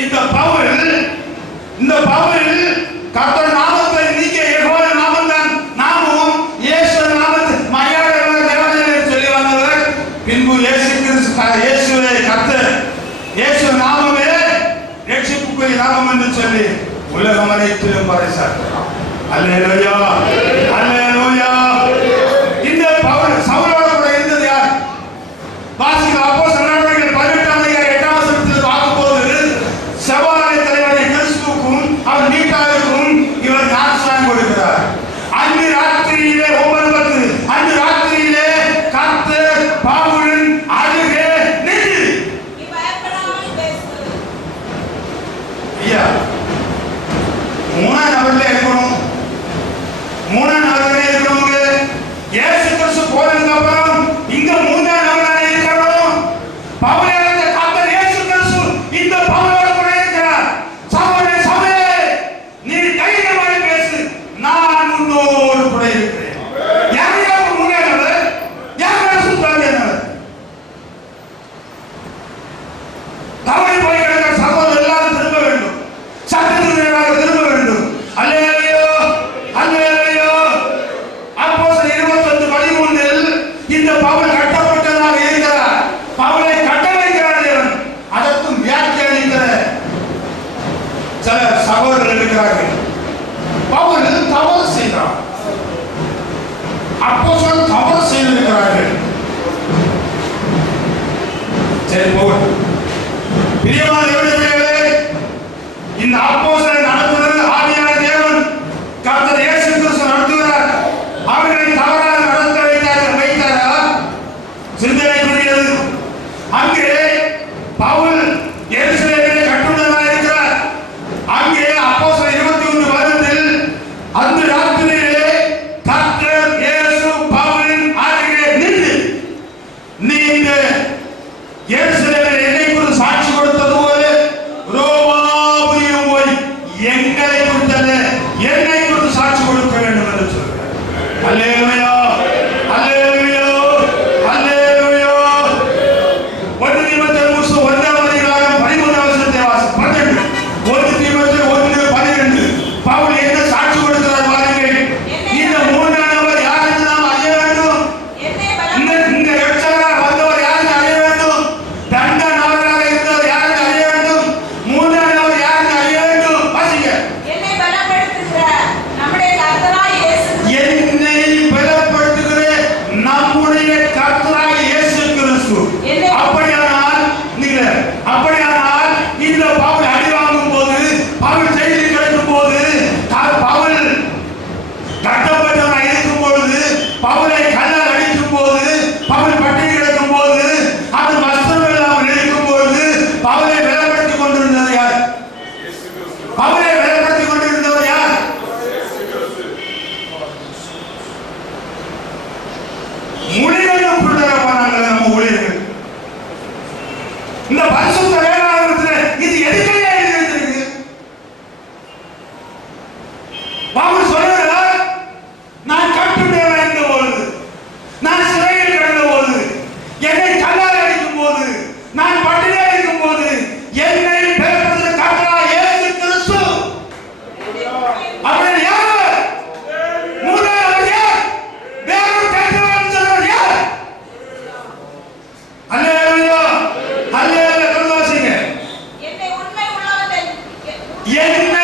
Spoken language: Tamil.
இந்த பவுல் கர்த்தர் நாமத்தை நீக்க யெகோவா நாமம்தான் நாமும் இயேசு நாமத்தை மரியாதை தேவனே சொல்லி வந்தவர். பின்பு இயேசு கிறிஸ்து இயேசுவே கர்த்தர் இயேசு நாமமே ரட்சிப்புக்குரிய நாமம் என்று சொல்லி உலகம் அனைத்திலும் பறைசாற்றுகிறார். அல்லேலூயா அல்லேலூயா. இந்த பவுல் சவுலோட கூட இருந்தது யார்? வாசிக்க அப்போஸ்தலர் நடவடிக்கைகள் 18ஆம் அதிகாரம் 8ஆம் வசனத்தில் பார்க்கும்போது சபாநாயகர் தலைவராகிய கிறிஸ்துவுக்கும் அவர் மீட்பருக்கும் இவர் ஞானஸ்நானம் கொடுக்கிறார். அன்று ராத்திரியிலே 9:10 அன்று ராத்திரியிலே கர்த்தர் பவுலின் அருகே நின்று நீ பயப்படாமல் பேசு. ஐயா மூணாம் நபர்ல இருக்கணும். மூணாம் நபர்ல இருக்கணுங்க. இயேசு கிறிஸ்து போனதுக்கு அப்புறம் இங்க மூணாம் நபராக இருக்கணும். பவுல் அந்த கர்த்தர் இயேசு கிறிஸ்து இந்த பவுலோட கூட இருக்கிறார். சகோதரனே சபையே நீ தைரியமாக பேசு, நான் உன்னோடு கூட இருக்கிறேன். யாரையாவது மூணாம் நபர் யாரும் சுத்தாங்க. தவறி போய் கிடக்கிற சகோதரர் எல்லாரும் திரும்ப வேண்டும். சட்டத்திற்கு நேராக திரும்ப வேண்டும். அல்லேலூயா அல்லேலூயா. அப்போஸ்தலர் 21:13 இந்த பவுல் கட்டப்பட்டதாக இருக்கிறார். பவுலை கட்ட வைக்கிறார் தேவன். அதற்கும் வியாக்கியானிக்கிற சில சகோதரர்கள் இருக்கிறார்கள். பவுல் தவறு செய்தார். அப்போஸ்தலர் தவறு செய்திருக்கிறார்கள். சரி பவுல் பிரியமான தேவனே, இந்த அப்போஸ்தலர் நடத்துவது ஆவியான தேவன் கர்த்தர் இயேசு கிறிஸ்து நடத்துகிறார். அவர்களை தவறாக நடத்த வைத்தாரா? சிந்தனைக்குரியது. அங்கே பவுல் எருசலேமிலே கட்டுண்டவராக இருக்கிறார். அங்கே அப்போஸ்தலர் 21:10 அந்த ராத்திரியிலே கர்த்தர் இயேசு பவுலின் அருகே நின்று நீ இந்த எருசலேமில் என்னை குறித்து சாட்சி கொடுத்தது போல ரோமாபுரியும் போய் எங்களை குறித்தல்ல என்னை குறித்து சாட்சி கொடுக்க வேண்டும் என்று சொல்கிறார். அல்லேலூயா அல்லேலூயா அல்லேலூயா. 1 தீமோத்தேயு 1ஆம் அதிகாரம் 13ஆம் வசனத்தை வாசிப்போம். 1 தீமோத்தேயு 1:12 பவுல் என்ன சாட்சி கொடுக்கிறார் பாருங்கள். இந்த மூன்றாம் நபர் யார் என்று நாம் அறிய வேண்டும். இந்த ரட்சகராக வந்தவர் யார் என்று அறிய வேண்டும். இரண்டாம் நபராக இருந்தவர் யார் என்று அறிய வேண்டும். மூன்றாம் நபர் யார் என்று அறிய வேண்டும். வாசிங்க. என்னை பலப்படுத்துகிற நம்முடைய கர்த்தராகிய இயேசு கிறிஸ்து. அப்படியானால் இந்த பவுல் அடி வாங்கும் போது, பவுல் ஜெயிலில் கிடக்கும் போது, பவுல் கட்டப்பட்டவனாக இருக்கும் பொழுது, பவுலை கல்லால் அடிக்கும் போது, பவுல் பட்டினி கிடக்கும் போது, அது வஸ்திரம் இல்லாமல் இருக்கும் பொழுது பவுலை பலப்படுத்திக் கொண்டிருந்தது யார்? பவுலை பலப்படுத்திக் கொண்டிருந்தவர் யார்? ஊழியர்கள் புள்ளரப்பானாங்க நம்ம ஊழியர்கள். இந்த பரிசுத்த வேதாகமத்தில் இது எதுக்கையே எழுதியிருக்கு? பவுல் சொல்லுகிறார், நான் கட்டுண்டவனாக இருந்த பொழுது, நான் சிறையில் கிடந்த போது, என்னை கல்லால் அடிக்கும் போது, நான் பட்டினியாக இருக்கும் போது என்னை பலப்படுத்தின கர்த்தராகிய இயேசு கிறிஸ்து. அவன் யார்? மூன்றாவது யார்? வேறொரு கர்த்தராகிய சொல்றவர் யார்? அல்லேலூயா அல்லேலூயா. வாசிங்க. என்னை உண்மை உள்ளவன் என்னை